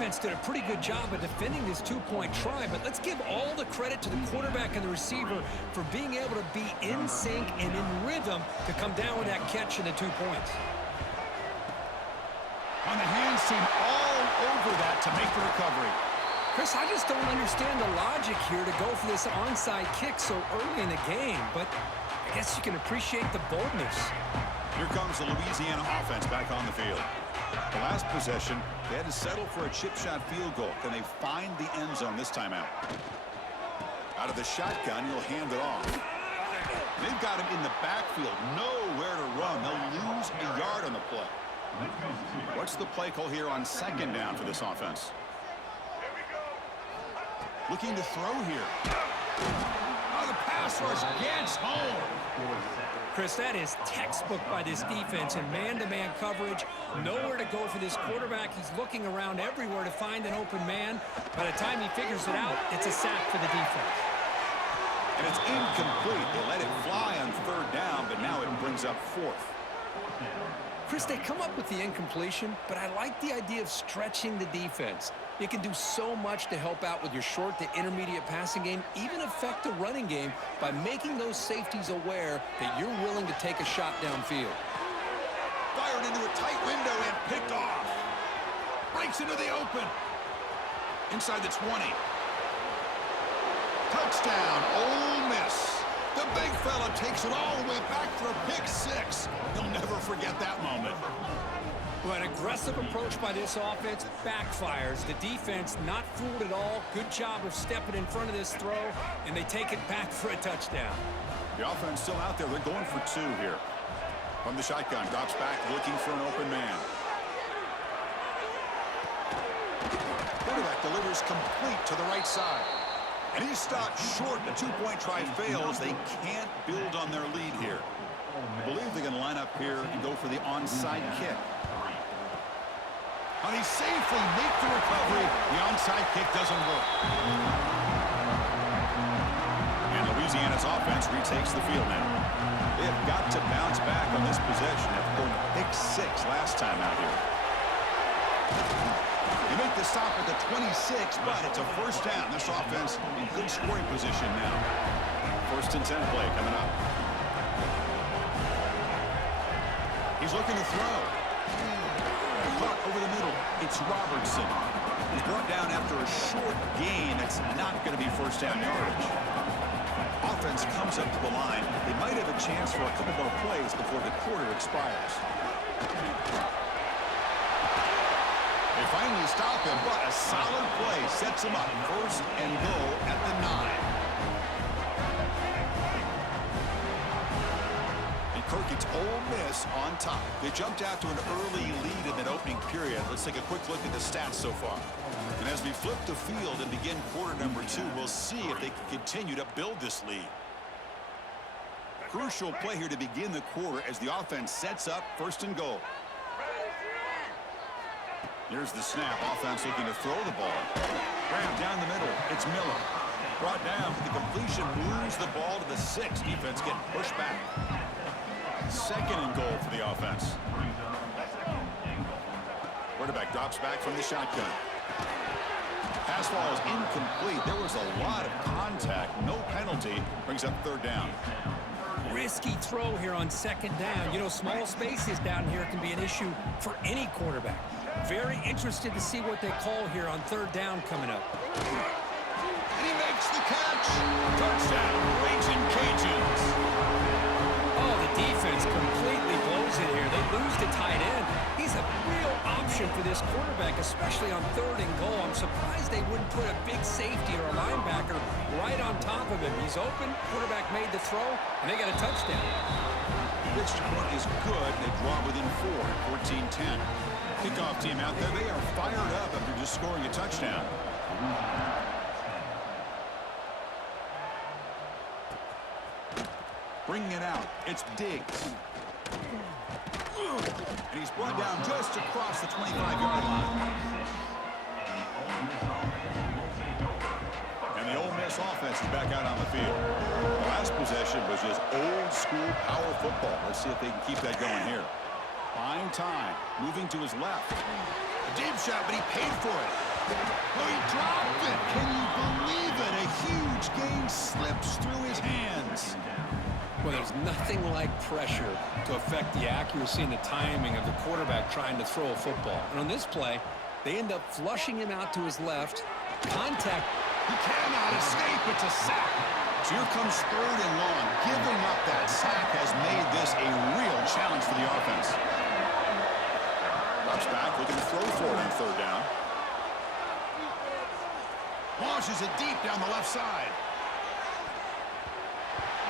defense did a pretty good job of defending this two-point try, but let's give all the credit to the quarterback and the receiver for being able to be in sync and in rhythm to come down with that catch and the 2 points. On the hands team all over that to make the recovery. Chris, I just don't understand the logic here to go for this onside kick so early in the game, but I guess you can appreciate the boldness. Here comes the Louisiana offense back on the field. The last possession, they had to settle for a chip shot field goal. Can they find the end zone this time out? Out of the shotgun, he'll hand it off. They've got him in the backfield, nowhere to run. They'll lose a yard on the play. What's the play call here on second down for this offense? Looking to throw here. Oh, the pass rush gets home. Chris, that is textbook by this defense in man-to-man coverage. Nowhere to go for this quarterback. He's looking around everywhere to find an open man. By the time he figures it out, it's a sack for the defense. And it's incomplete. They let it fly on third down, but now it brings up fourth. Chris, they come up with the incompletion, but I like the idea of stretching the defense. It can do so much to help out with your short to intermediate passing game, even affect the running game by making those safeties aware that you're willing to take a shot downfield. Fired into a tight window and picked off. Breaks into the open. Inside the 20. Touchdown, Ole Miss. The big fella takes it all the way back for a pick six. He'll never forget that moment. Well, an aggressive approach by this offense backfires. The defense not fooled at all. Good job of stepping in front of this throw, and they take it back for a touchdown. The offense still out there. They're going for two here. From the shotgun, drops back looking for an open man. Quarterback delivers complete to the right side. And he's stopped short. The two-point try fails. They can't build on their lead here. I believe they're going to line up here and go for the onside kick. And he safely makes the recovery. The onside kick doesn't work. And Louisiana's offense retakes the field now. They have got to bounce back on this possession after going to pick six last time out here. They make the stop at the 26, but it's a first down. This offense in good scoring position now. First and 10 play coming up. He's looking to throw. Caught over the middle. It's Robertson. He's brought down after a short gain. That's not going to be first down yardage. Offense comes up to the line. They might have a chance for a couple more plays before the quarter expires. They finally stop him, but a solid play sets him up. First and goal at the 9. And Kirk, it's Ole Miss on top. They jumped out to an early lead in that opening period. Let's take a quick look at the stats so far. And as we flip the field and begin quarter number 2, we'll see if they can continue to build this lead. Crucial play here to begin the quarter as the offense sets up first and goal. Here's the snap. Offense looking to throw the ball. Grab down the middle. It's Miller. Brought down with the completion. Moves the ball to the 6. Defense getting pushed back. Second and goal for the offense. Quarterback drops back from the shotgun. Pass ball is incomplete. There was a lot of contact. No penalty. Brings up third down. Risky throw here on second down. You know, small spaces down here can be an issue for any quarterback. Very interested to see what they call here on third down coming up. And he makes the catch. Touchdown, Raging Cajuns. Oh, the defense completely blows it here. They lose to tight end. He's a real option for this quarterback, especially on third and goal. I'm surprised they wouldn't put a big safety or a linebacker right on top of him. He's open. Quarterback made the throw, and they got a touchdown. This one is good. They draw within 4, 14-10. Kickoff team out there. They are fired up after just scoring a touchdown. Bringing it out. It's Diggs. And he's brought down just across the 25-yard line. And the Ole Miss offense is back out on the field. The last possession was just old-school power football. Let's see if they can keep that going here. Fine time. Moving to his left. A deep shot, but he paid for it. Oh, he dropped it. Can you believe it? A huge gain slips through his hands. Well, there's nothing like pressure to affect the accuracy and the timing of the quarterback trying to throw a football. And on this play, they end up flushing him out to his left. Contact. He cannot escape. It's a sack. So here comes 3rd and long. Giving up that sack has made this a real challenge for the offense. Drops back, looking to throw for it on 3rd down. Launches it deep down the left side.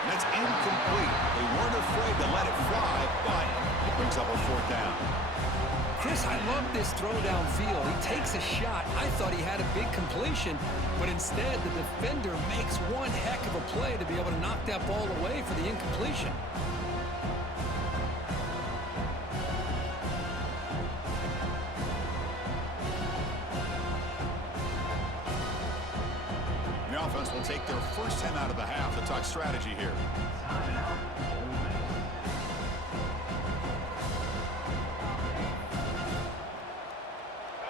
And it's incomplete. They weren't afraid to let it fly, but it brings up a 4th down. Chris, I love this throw downfield. He takes a shot. I thought he had a big completion, but instead the defender makes one heck of a play to be able to knock that ball away for the incompletion. The offense will take their first 10 out of the half to talk strategy here.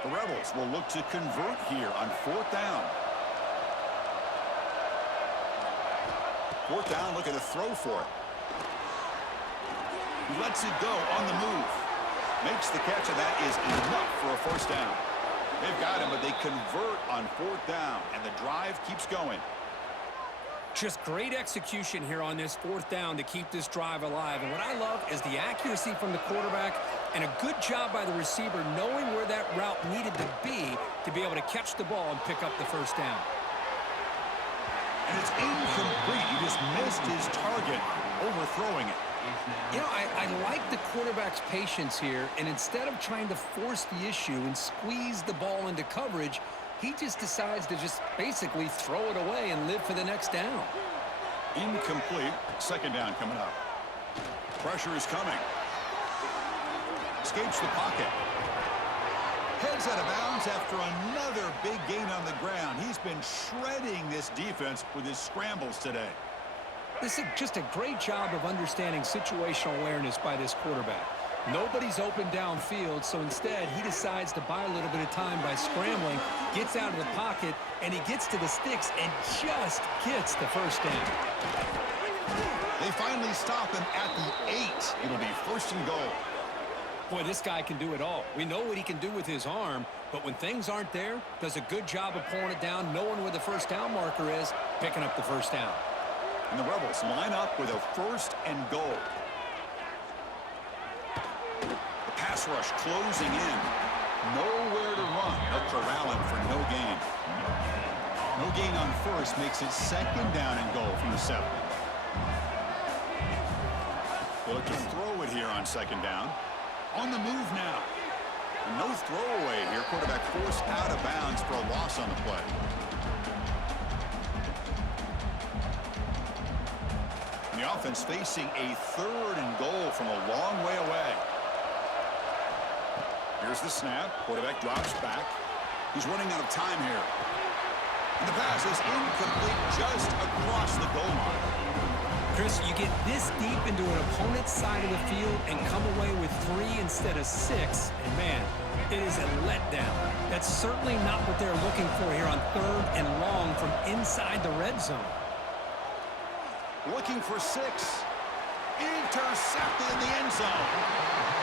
The Rebels will look to convert here on 4th down. 4th down, looking to throw for it. He lets it go on the move. Makes the catch, and that is enough for a 1st down. They've got him, but they convert on 4th down, and the drive keeps going. Just great execution here on this 4th down to keep this drive alive. And what I love is the accuracy from the quarterback and a good job by the receiver knowing where that route needed to be able to catch the ball and pick up the 1st down. And it's incomplete. He just missed his target, overthrowing it. You know, I like the quarterback's patience here, and instead of trying to force the issue and squeeze the ball into coverage, he just decides to just basically throw it away and live for the next down. Incomplete. 2nd down coming up. Pressure is coming. Escapes the pocket. Heads out of bounds after another big gain on the ground. He's been shredding this defense with his scrambles today. This is just a great job of understanding situational awareness by this quarterback. Nobody's open downfield, so instead he decides to buy a little bit of time by scrambling, gets out of the pocket, and he gets to the sticks and just gets the 1st down. They finally stop him at the 8. It'll be 1st and goal. Boy, this guy can do it all. We know what he can do with his arm, but when things aren't there, does a good job of pulling it down, knowing where the 1st down marker is, picking up the 1st down. And the Rebels line up with a 1st and goal. The pass rush closing in. Nowhere to run. They'll corral him for no gain. No gain on 1st makes it 2nd down and goal from the 7. They'll look to throw it here on 2nd down. On the move now. And no throwaway here. Quarterback forced out of bounds for a loss on the play. And the offense facing a 3rd and goal from a long way away. Here's the snap. Quarterback drops back. He's running out of time here. And the pass is incomplete just across the goal line. Chris, you get this deep into an opponent's side of the field and come away with 3 instead of 6, and man, it is a letdown. That's certainly not what they're looking for here on 3rd and long from inside the red zone. Looking for 6. Intercepted in the end zone.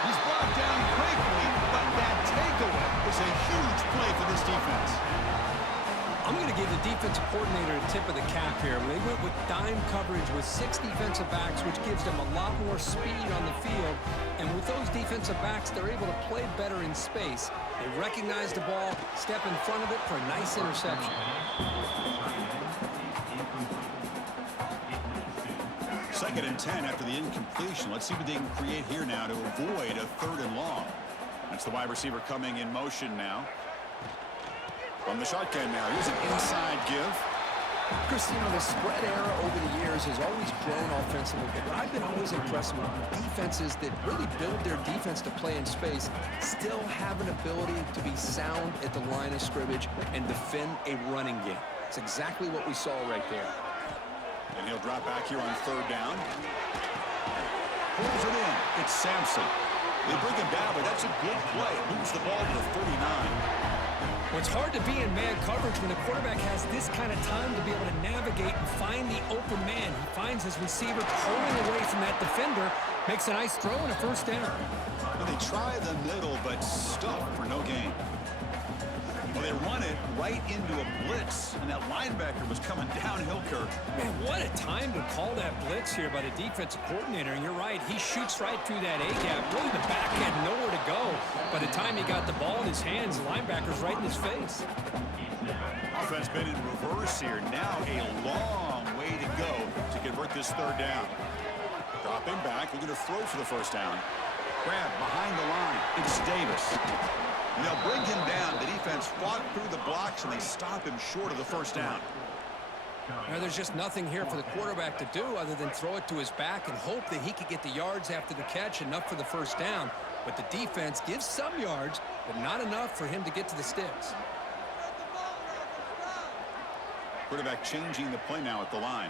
He's brought down quickly, but that takeaway is a huge play for this defense. I'm going to give the defensive coordinator a tip of the cap here. They went with dime coverage with 6 defensive backs, which gives them a lot more speed on the field. And with those defensive backs, they're able to play better in space. They recognize the ball, step in front of it for a nice interception. 2nd and 10 after the incompletion. Let's see what they can create here now to avoid a 3rd and long. That's the wide receiver coming in motion now. From the shotgun now, here's an inside give. Chris, you know, the spread era over the years has always grown offensively, but what I've been always impressed with defenses that really build their defense to play in space still have an ability to be sound at the line of scrimmage and defend a running game. It's exactly what we saw right there. And he'll drop back here on 3rd down. Pulls it in. It's Sampson. They bring him down, but that's a good play. Moves the ball to the 39. Well, it's hard to be in man coverage when the quarterback has this kind of time to be able to navigate and find the open man. He finds his receiver pulling away from that defender, makes a nice throw and a first down. Well, they try the middle, but stuff for no gain. Well, they run it right into a blitz, and that linebacker was coming downhill, Kirk. Man, what a time to call that blitz here by the defensive coordinator. And you're right, he shoots right through that A-gap. Really, the back had nowhere to go. By the time he got the ball in his hands, the linebacker's right in his face. Offense been in reverse here. Now a long way to go to convert this third down. Dropping back, looking to throw for the first down. Grab behind the line. It's Davis. And they'll bring him down. The defense fought through the blocks, and they stop him short of the first down. Now, there's just nothing here for the quarterback to do other than throw it to his back and hope that he could get the yards after the catch, enough for the first down. But the defense gives some yards, but not enough for him to get to the sticks. Quarterback changing the play now at the line.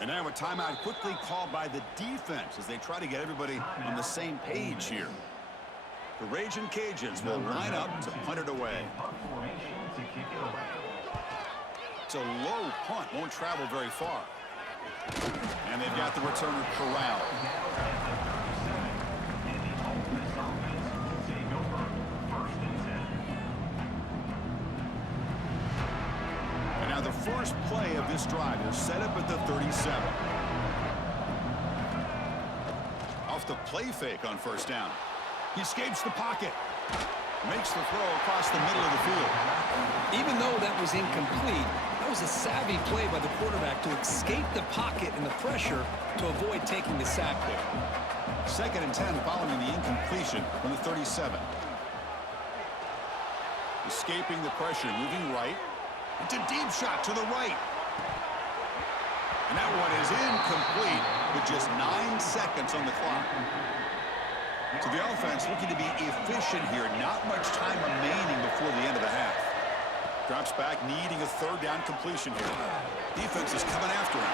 And now a timeout quickly called by the defense as they try to get everybody on the same page here. The Raging Cajuns will line up to punt it away. It's a low punt, won't travel very far. And they've got the returner corralled. And now the first play of this drive is set up at the 37. Off the play fake on first down. He escapes the pocket. Makes the throw across the middle of the field. Even though that was incomplete, that was a savvy play by the quarterback to escape the pocket and the pressure to avoid taking the sack there. 2nd and 10 following the incompletion from the 37. Escaping the pressure, moving right. It's a deep shot to the right. And that one is incomplete with just 9 seconds on the clock. So the offense looking to be efficient here. Not much time remaining before the end of the half. Drops back, needing a third down completion here. Defense is coming after him.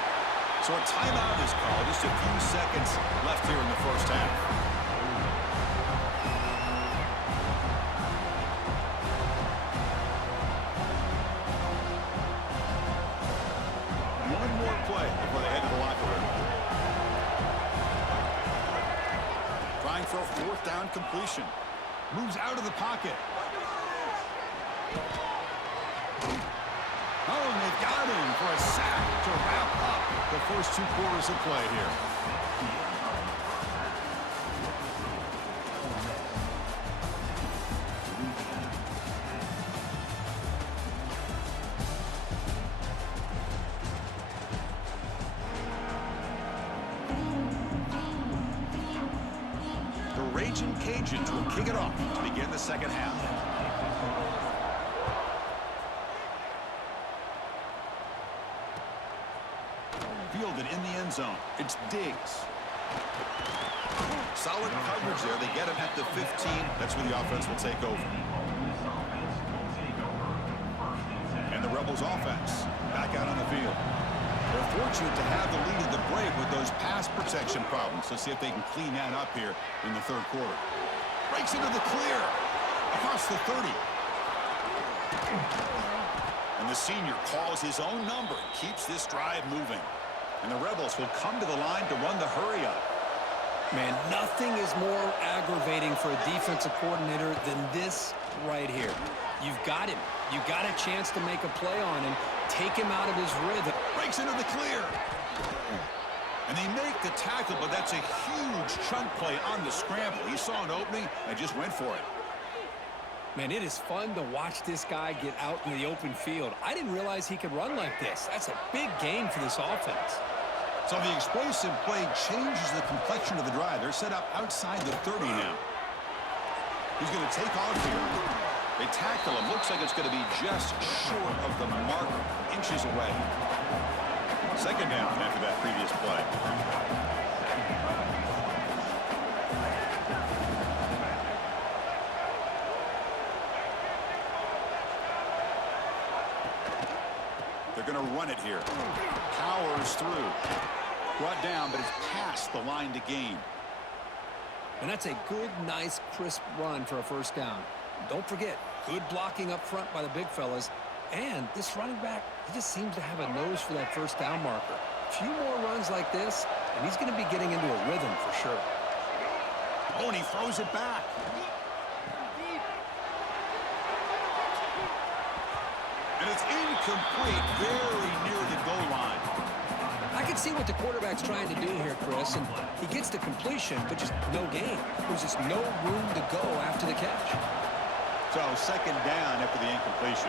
So a timeout is called. Just a few seconds left here in the first half. One more play before they head to the locker room. Trying for a fourth down completion. Moves out of the pocket. Oh, and they've got him for a sack to wrap up the first 2 quarters of play here. The Raging Cajuns will kick it off to begin the second half. Fielded in the end zone. It's Diggs. Solid coverage there. They get him at the 15. That's where the offense will take over. And the Rebels offense back out on the field. They're fortunate to have the lead at the break with those pass protection problems. Let's see if they can clean that up here in the third quarter. Breaks into the clear. Across the 30. And the senior calls his own number and keeps this drive moving. And the Rebels will come to the line to run the hurry up. Man, nothing is more aggravating for a defensive coordinator than this right here. You've got him. You got a chance to make a play on him. Take him out of his rhythm. Breaks into the clear. And they make the tackle, but that's a huge chunk play on the scramble. He saw an opening and just went for it. Man, it is fun to watch this guy get out in the open field. I didn't realize he could run like this. That's a big gain for this offense. So the explosive play changes the complexion of the drive. They're set up outside the 30 now. He's going to take off here. They tackle him. Looks like it's going to be just short of the mark, inches away. Second down after that previous play. They're going to run it here. Powers through. Brought down, but it's past the line to gain. And that's a good, nice, crisp run for a first down. Don't forget, Good blocking up front by the big fellas. And this running back, he just seems to have a nose for that first down marker. A few more runs like this, and he's going to be getting into a rhythm for sure. Oh, and he throws it back. And it's incomplete, very near the goal line. I can see what the quarterback's trying to do here, Chris, and he gets the completion, but just no gain. There's just no room to go after the catch. So second down after the incompletion.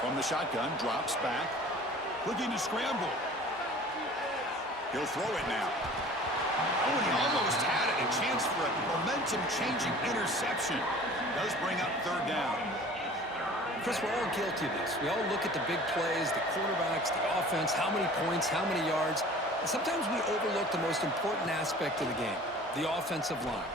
From the shotgun, drops back, looking to scramble. He'll throw it now. Oh, and he almost had it. A chance for a momentum-changing interception. Does bring up third down. Chris, we're all guilty of this. We all look at the big plays, the quarterbacks, the offense, how many points, how many yards. And sometimes we overlook the most important aspect of the game, the offensive line.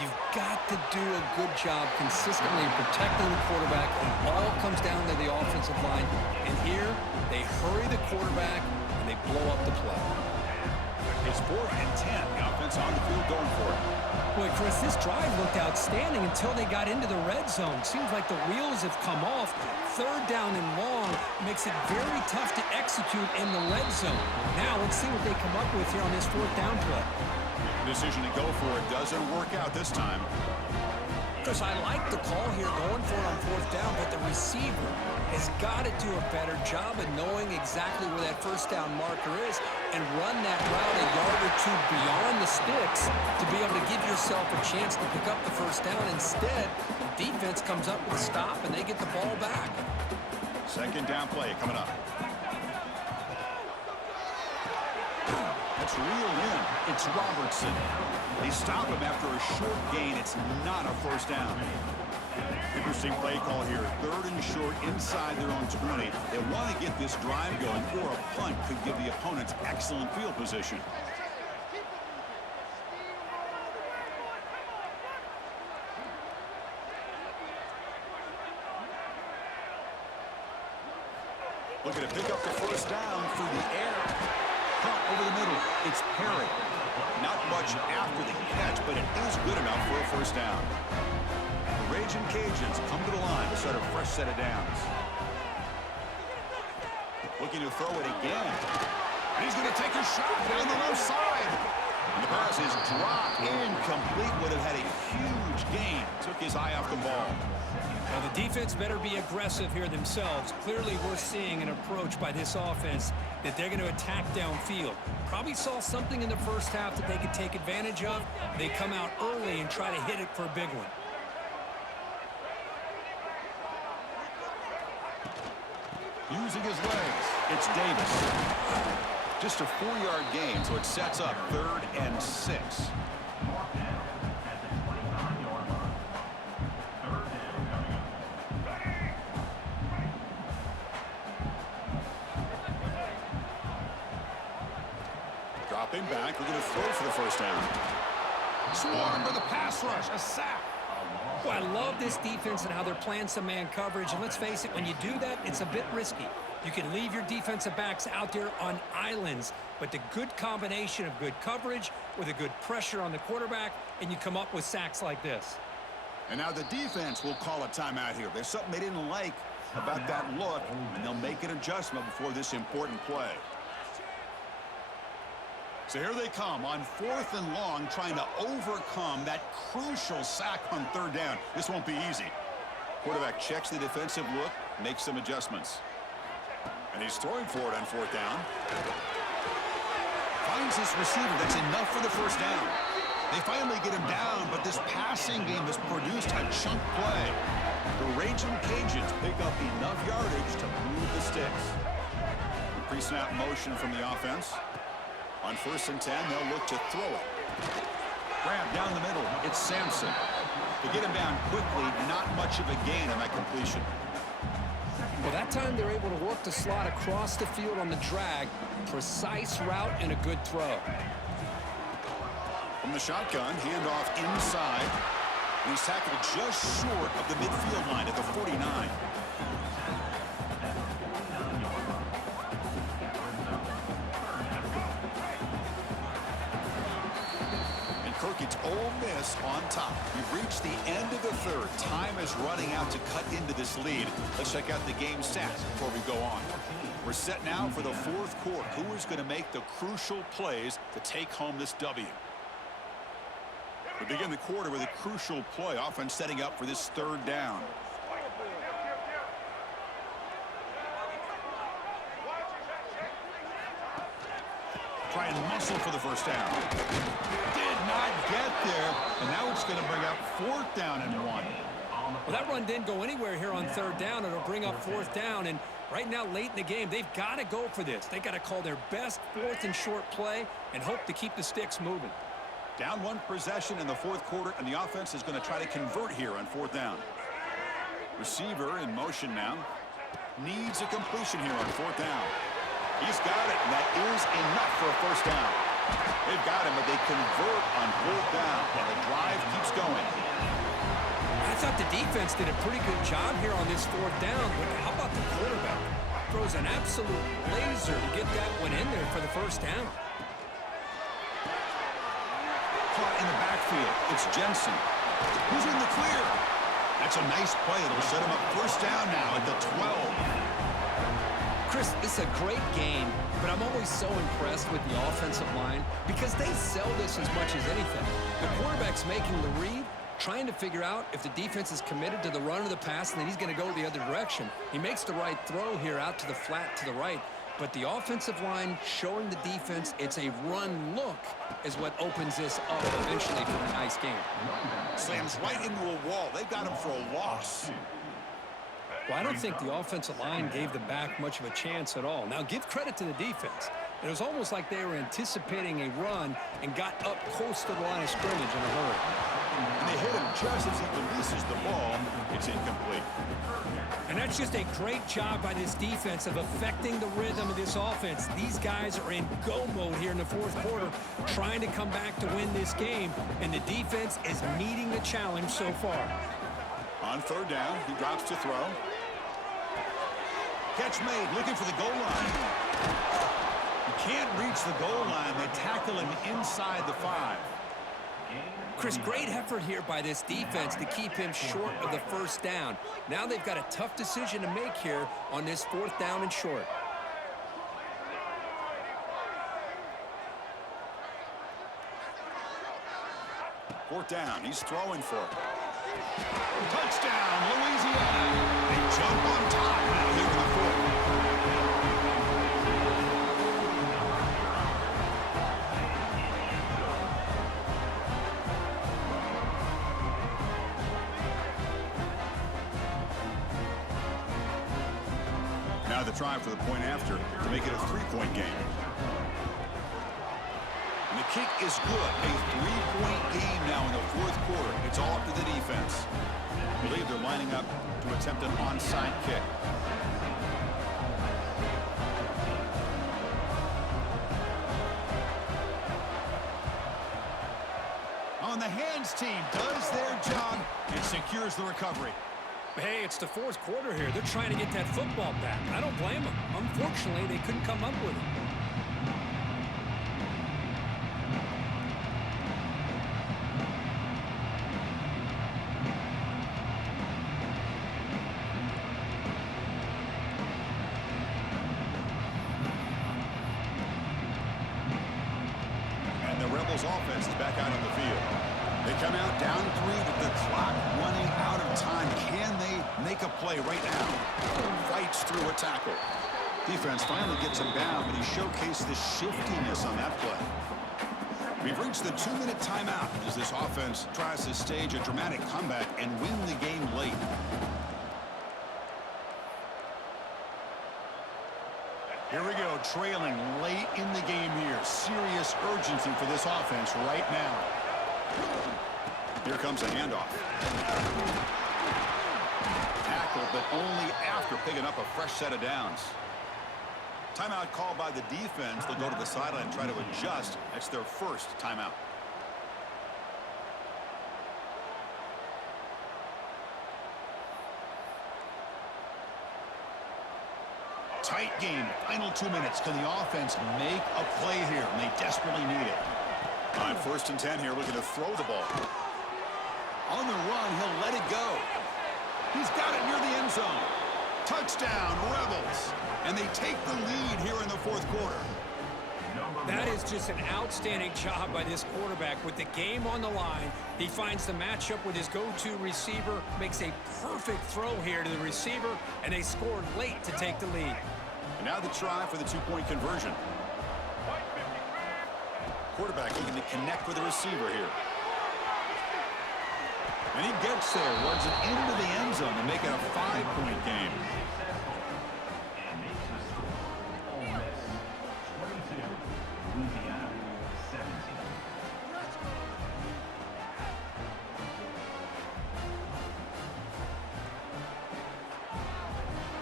You've got to do a good job consistently protecting the quarterback. It all comes down to the offensive line. And here, they hurry the quarterback, and they blow up the play. It's 4th and 10. The offense on the field going for it. Boy, Chris, this drive looked outstanding until they got into the red zone. Seems like the wheels have come off. Third down and long makes it very tough to execute in the red zone. Now, let's see what they come up with here on this 4th down play. Decision to go for it doesn't work out this time. Chris, I like the call here going for it on 4th down, but the receiver has got to do a better job of knowing exactly where that first down marker is and run that route a yard or two beyond the sticks to be able to give yourself a chance to pick up the first down. Instead, the defense comes up with a stop and they get the ball back. Second down play coming up. That's reeled in. It's Robertson. They stop him after a short gain. It's not a first down. Interesting play call here. 3rd and short inside their own 20. They want to get this drive going, or a punt could give the opponents excellent field position. Looking to pick up the first down through the air. Caught over the middle. It's Perry. Not much after the catch, but it is good enough for a first down. The Raging Cajuns come to the line to start a fresh set of downs. Looking to throw it again. And he's going to take a shot down the left side. And the pass is dropped. Incomplete. Would have had a huge gain. Took his eye off the ball. Well, the defense better be aggressive here themselves. Clearly, we're seeing an approach by this offense that they're going to attack downfield. Probably saw something in the first half that they could take advantage of. They come out early and try to hit it for a big one. Using his legs, it's Davis. Just a 4-yard gain, so it sets up 3rd and 6. Dropping back, we're going to throw for the first down. Swarmed by the pass rush, a sack. Well, I love this defense and how they're playing some man coverage. And let's face it, when you do that, it's a bit risky. You can leave your defensive backs out there on islands, but the good combination of good coverage with a good pressure on the quarterback, and you come up with sacks like this. And now the defense will call a timeout here. There's something they didn't like about that look, and they'll make an adjustment before this important play. So here they come on 4th and long, trying to overcome that crucial sack on 3rd down. This won't be easy. Quarterback checks the defensive look, makes some adjustments. And he's throwing for it on 4th down. Finds his receiver. That's enough for the first down. They finally get him down, but this passing game has produced a chunk play. The Raging Cajuns pick up enough yardage to move the sticks. Pre-snap motion from the offense. On 1st and 10, they'll look to throw it. Grab down the middle. It's Sampson. To get him down quickly, not much of a gain on that completion. Well, that time they're able to work the slot across the field on the drag. Precise route and a good throw. From the shotgun, handoff inside. And he's tackled just short of the midfield line at the 49. Kirk, it's Ole Miss on top. We've reached the end of the third. Time is running out to cut into this lead. Let's check out the game stats before we go on. We're set now for the fourth quarter. Who is going to make the crucial plays to take home this W? We begin the quarter with a crucial play. Offense setting up for this third down. Try and muscle for the first down. Did not get there. And now it's going to bring up fourth down and 1. Well, that run didn't go anywhere here on third down. It'll bring up fourth down. And right now, late in the game, they've got to go for this. They've got to call their best fourth and short play and hope to keep the sticks moving. Down 1 possession in the fourth quarter, and the offense is going to try to convert here on fourth down. Receiver in motion now. Needs a completion here on fourth down. He's got it, and that is enough for a first down. They've got him, but they convert on fourth down, and the drive keeps going. I thought the defense did a pretty good job here on this fourth down, but how about the quarterback? Throws an absolute laser to get that one in there for the first down. Caught in the backfield. It's Jensen. Who's in the clear? That's a nice play. It'll set him up first down now at the 12. Chris, it's a great game, but I'm always so impressed with the offensive line because they sell this as much as anything. The quarterback's making the read, trying to figure out if the defense is committed to the run or the pass, and then he's going to go the other direction. He makes the right throw here out to the flat to the right, but the offensive line showing the defense it's a run look is what opens this up eventually for a nice game. Slams right into a wall. They've got him for a loss. Well, I don't think the offensive line gave the back much of a chance at all. Now, give credit to the defense. It was almost like they were anticipating a run and got up close to the line of scrimmage in a hurry. And they hit him just as he releases the ball. It's incomplete. And that's just a great job by this defense of affecting the rhythm of this offense. These guys are in go mode here in the fourth quarter, trying to come back to win this game, and the defense is meeting the challenge so far. On third down, he drops to throw. Catch made, looking for the goal line. He can't reach the goal line. They tackle him inside the 5. Chris, great effort here by this defense to keep him short of the first down. Now they've got a tough decision to make here on this fourth down and short. Fourth down, he's throwing for it. Touchdown, Louisiana. They jump on top now here in the fourth. Now the try for the point after to make it a 3-point game. And the kick is good. A 3-point game now in the fourth quarter. It's all up to the defense. I believe they're lining up to attempt an onside kick. On the hands team does their job and secures the recovery. Hey, it's the fourth quarter here. They're trying to get that football back. I don't blame them. Unfortunately, they couldn't come up with it. And the Rebels offense is back out on the field. They come out down 3 with the clock running out of time. Can they make a play right now? Fights through a tackle. Defense finally gets him down, but he showcased the shiftiness on that play. We've reached the 2-minute timeout as this offense tries to stage a dramatic comeback and win the game late. Here we go, trailing late in the game here. Serious urgency for this offense right now. Here comes a handoff. Tackle, but only after picking up a fresh set of downs. Timeout called by the defense. They'll go to the sideline and try to adjust. That's their first timeout. Tight game. Final 2 minutes. Can the offense make a play here? And they desperately need it. On 1st and 10 here, looking to throw the ball. On the run, he'll let it go. He's got it near the end zone. Touchdown, Rebels. And they take the lead here in the 4th quarter. That is just an outstanding job by this quarterback. With the game on the line, he finds the matchup with his go-to receiver, makes a perfect throw here to the receiver, and they scored late to take the lead. And now the try for the 2-point conversion. Quarterback looking to connect with the receiver here. And he gets there, runs it into the end zone to make it a 5-point game.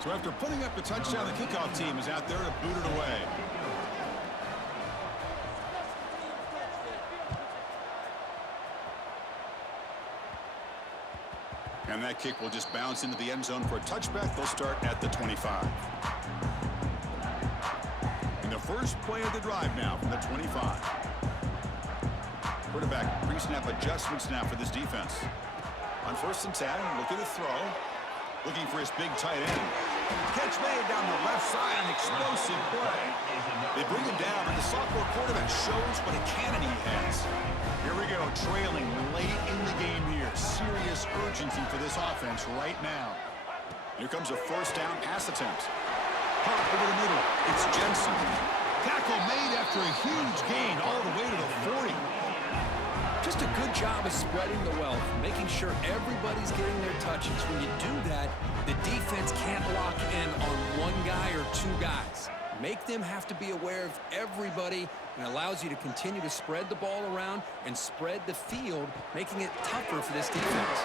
So after putting up the touchdown, the kickoff team is out there to boot it away. And that kick will just bounce into the end zone for a touchback. They'll start at the 25. And the first play of the drive now from the 25. Quarterback pre-snap adjustments now for this defense. On 1st and 10, looking to throw. Looking for his big tight end. Catch made down the left side, an explosive play. They bring him down, and the sophomore quarterback shows what a cannon he has. Here we go, trailing late in the game here. Serious urgency for this offense right now. Here comes a 1st down pass attempt. Pop over the middle. It's Jensen. Tackle made after a huge gain all the way to the 40. Just a good job of spreading the wealth, making sure everybody's getting their touches. When you do that, the defense can't lock in on one guy or 2 guys. Make them have to be aware of everybody, and allows you to continue to spread the ball around and spread the field, making it tougher for this defense.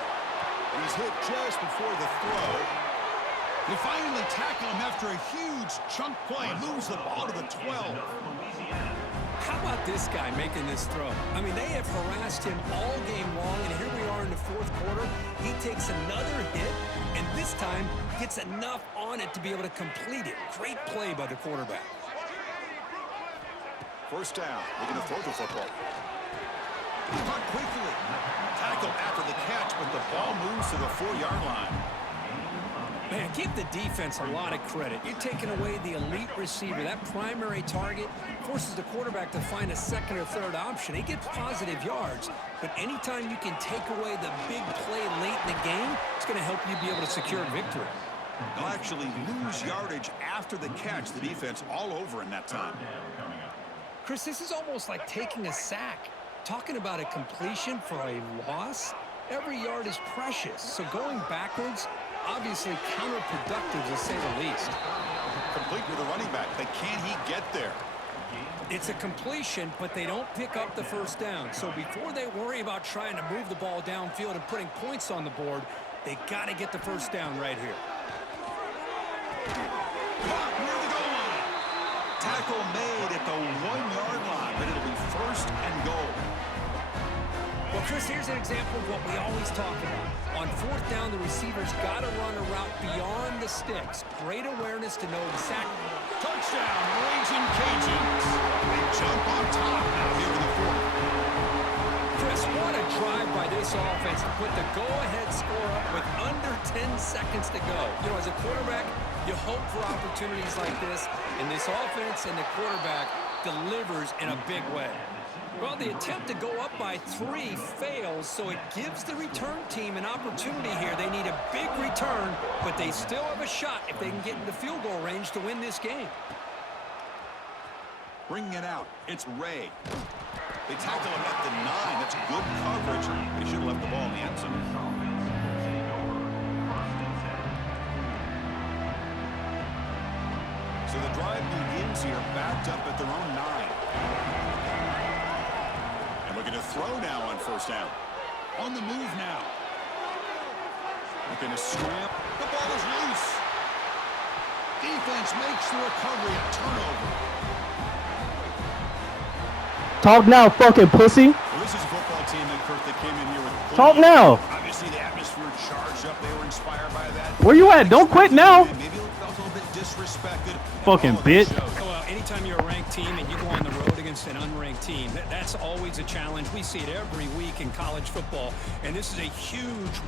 And he's hit just before the throw. They finally tackle him after a huge chunk play. Moves the ball to the 12. How about this guy making this throw? I mean, they have harassed him all game long, and here we are in the 4th quarter. He takes another hit, and this time gets enough on it to be able to complete it. Great play by the quarterback. 1st down. Looking to throw the football. Caught quickly. Tackle after the catch, but the ball moves to the 4-yard line. Man, give the defense a lot of credit. You're taking away the elite receiver. That primary target forces the quarterback to find a 2nd or 3rd option. He gets positive yards, but anytime you can take away the big play late in the game, it's going to help you be able to secure victory. They'll actually lose yardage after the catch. The defense all over in that time. Chris, this is almost like taking a sack. Talking about a completion for a loss, every yard is precious. So going backwards, obviously counterproductive to say the least. Complete with a running back, but can he get there? It's a completion, but they don't pick up the 1st down. So before they worry about trying to move the ball downfield and putting points on the board, they got to get the 1st down right here. Caught near the goal line. Tackle made at the 1-yard line, but it'll be 1st and goal. Well, Chris, here's an example of what we always talk about. On 4th down, the receiver's got to run a route beyond the sticks. Great awareness to know exactly. Touchdown, Raging Cajuns. They jump on top now here in the 4th. Chris, what a drive by this offense to put the go-ahead score up with under 10 seconds to go. You know, as a quarterback, you hope for opportunities like this, and this offense and the quarterback delivers in a big way. Well, the attempt to go up by 3 fails, so it gives the return team an opportunity here. They need a big return, but they still have a shot if they can get into field goal range to win this game. Bringing it out, it's Ray. They tackle him at the 9. That's good coverage. They should have left the ball in the end zone. So the drive begins here, backed up at their own 9. Looking to throw now on 1st down. On the move now. Looking to scramble. The ball is loose. Defense makes the recovery, a turnover. Talk now, fucking pussy. Well, this is a football team that came in here with... Talk now. Obviously, the atmosphere charged up. They were inspired by that. Where you at? Don't quit now. Maybe it felt a little bit disrespected. Fucking bitch. Well, anytime you're a ranked team and you go on the road against an unranked team. That's always a challenge. We see it every week in college football, and this is a huge win.